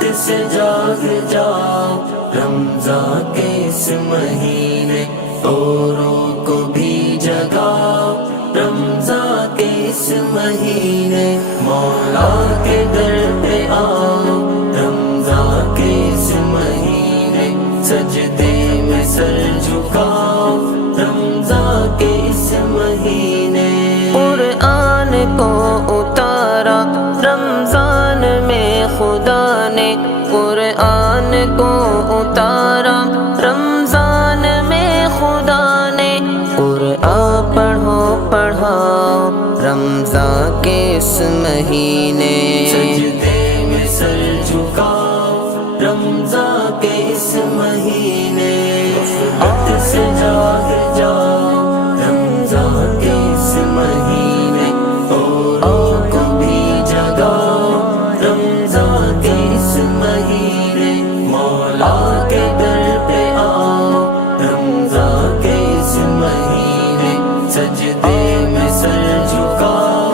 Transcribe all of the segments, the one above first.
غفلت سے جاگ جاؤ، رمضان کے اس مہینے اوروں کو بھی جگاؤ، رمضان کے اس مہینے مولا کے در پہ آؤ، رمضان کے اس مہینے سجدے میں سر جھکاؤ، رمضان کے اس مہینے قرآن کو اتارا رمضان میں خدا نے، قرآن کو اتارا رمضان میں خدا نے، قرآن پڑھو پڑھاؤ رمضان کے اس مہینے، سجدے میں سر جھکاؤ رمضان کے اس مہینے، غفلت سے جاگ جاؤ رمضان کے اس مہینے اوروں کو بھی جگاؤ، رمضان کے اس مہینے مولا کے در پہ آؤ، رمضان کے اس مہینے سجدے میں سر جھکاؤ،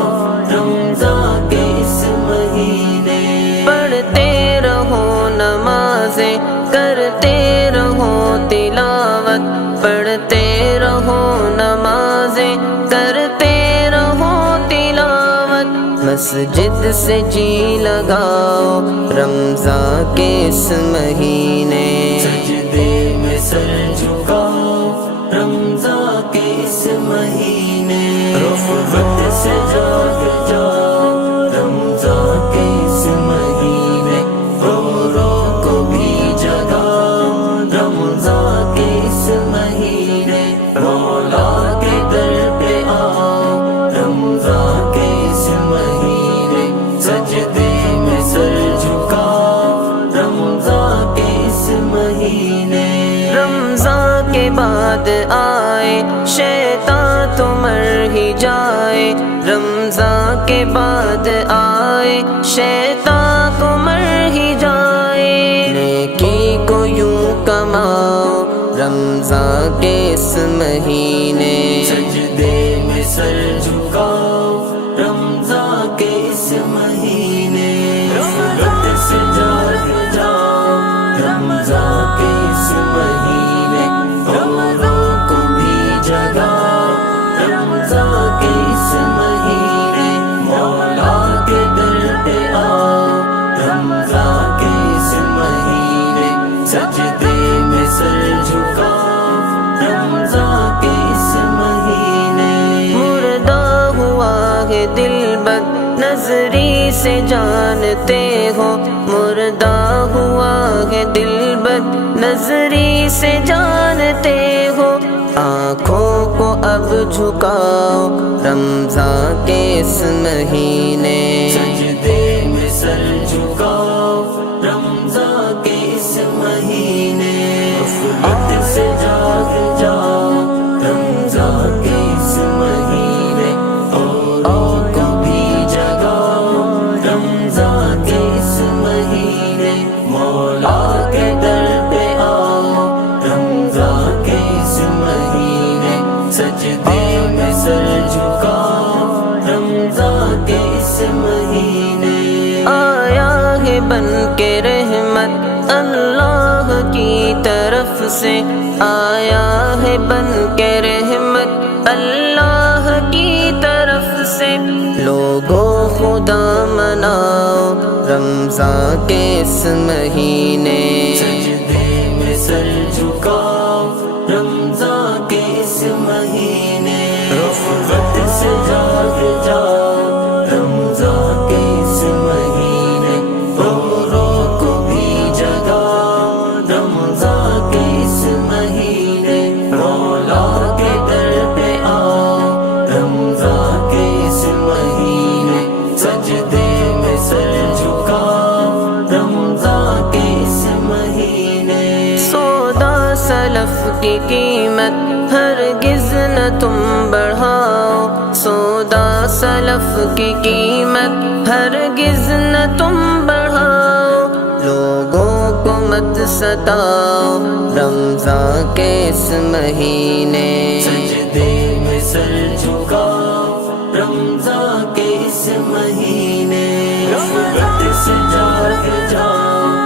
رمضان کے اس مہینے پڑھتے رہو نمازیں کرتے رہو تلاوت، پڑھتے رہو نمازیں کرتے رہو تلاوت، مسجد سے جی لگاؤ رمضان کے اس مہینے، سجدے میں سر جھکاؤ رمضان کے اس مہینے، غفلت سے جاگ جاؤ رمضان کے اس مہینے اوروں کو بھی جگاؤ، رمضان کے اس مہینے مولا کے در پہ آؤ، رمضان کے اس مہینے سجدے میں سر جھکاؤ، رمضان کے اس مہینے رمضان کے بعد آئے شیطان تو مر ہی جائے، رمضان کے بعد آئے شیطان کو مر ہی جائے، نیکی کو یوں کماؤ رمضان کے اس مہینے، سجدے میں سر جھکاؤ رمضان کے اس مہینے، غفلت سے جاگ جاؤ رمضان کے اس مہینے اوروں کو بھی جگاؤ، رمضان کے اس مہینے مولا کے در پہ آؤ، رمضان کے اس مہینے سجدے میں سر جھکاؤ، رمضان کے اس مہینے مردہ ہوا ہے دل بد نظری سے جانتے ہو، مردہ ہوا ہے دل بد نظری سے جانتے ہو، آنکھوں کو اب جھکاؤ رمضان کے اس مہینے، سجدے میں سر جھکاؤ رمضان کے اس مہینے، غفلت سے جاگ جاؤ رمضان کے اس مہینے اوروں کو بھی جگاؤ، رمضان کے اس مہینے مولا کے در پہ آؤ، رمضان کے اس مہینے سجدے میں سر جھکاؤ، رمضان کے اس مہینے آیا ہے بن کے رحمت اللہ کی طرف سے، آیا ہے بن کے رحمت اللہ کی طرف سے، لوگوں خدا مناؤ رمضان کے اس مہینے، سجدے میں سر جھکاؤ رمضان کے اس مہینے، غفلت سے جاگ جاؤ رمضان کے اس مہینے اوروں کو بھی جگاؤ، رمضان کے اس مہینے مولا کے در پہ آؤ، رمضان کے اس مہینے سجدے میں سر جھکاؤ، رمضان کے اس مہینے سودا سلف کی قیمت ہرگز نہ تم بڑھاؤ، سودا سلف کی قیمت ہرگز نہ تم بڑھاؤ، لوگوں کو مت ستاؤ رمضان کے اس مہینے، سجدے میں سر جھکاؤ رمضان کے اس مہینے، غفلت سے جاگ جاؤ